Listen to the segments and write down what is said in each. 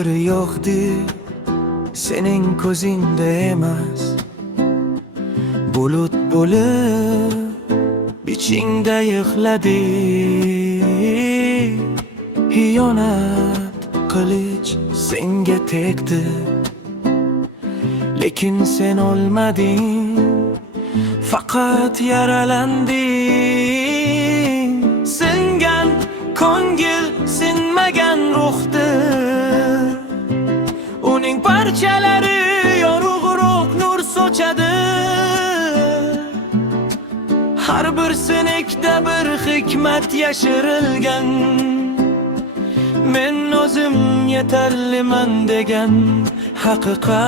bir yo'qdi sening ko'zingda emas. Bulut bo'lib ichingda yig'ladi. Xiyonat qilich senga tegdi, lekin sen olmading, faqat yaralanding. Singan ko'ngil sinmagan ruhdir, uning parchalari yorug'roq nur sochadi. Har bir sinekda bir hikmat yashirilgan, men o'zim yetarliman degan haqiqat.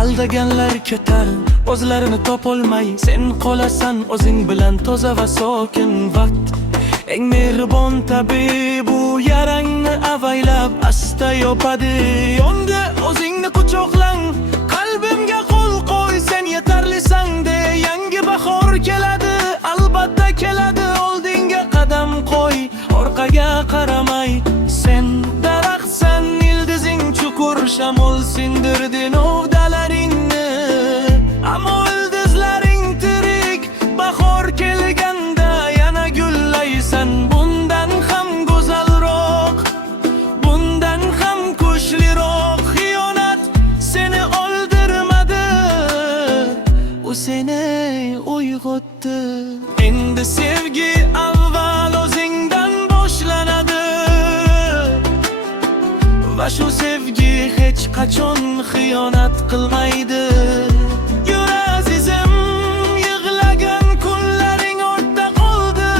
Aldaganlar ketar, o'zlarini topolmay, sen qolasan o'zing bilan toza va sokin vaqt. Eng mehribon tabib bu yarangni avaylab asta yopadi. Yonda o'zingni quchoqlang, qalbimga qo'l qo'y, sen yetarlisan de. Yangi bahor keladi, albatta keladi. Oldinga qadam qo'y, orqaga qaramay. Sen daraxtsan, ildizing chuqur, shamol sindirdi novdalaringni. Ammo ildizlaring tirik, bahor kelganda yana gullaysan. Bundan ham go'zalroq, bundan ham kuchliroq. Xiyonat seni o'ldirmadi, u seni uyg'otdi. Endi sevgi avval o'zingdan boshlanadi, va shu sevgi hech qachon xiyonat qilmaydi. Yur azizim, yig'lagan kunlaring ortda qoldi.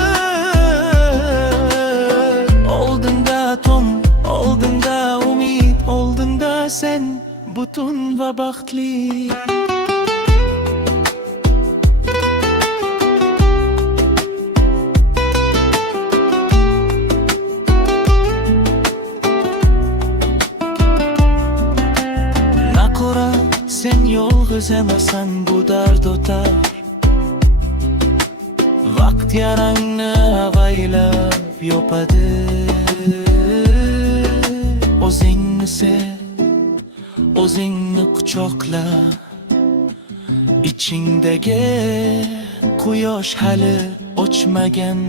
Oldinda tom, oldinda umid, oldinda sen butun va baxtli. Sen yolg'iz emasan, bu dard o'tar. Vaqt yarangni avaylab yopadi. O'zingni sev, o'zingni quchoqla. Ichingdagi quyosh hali o'chmagan.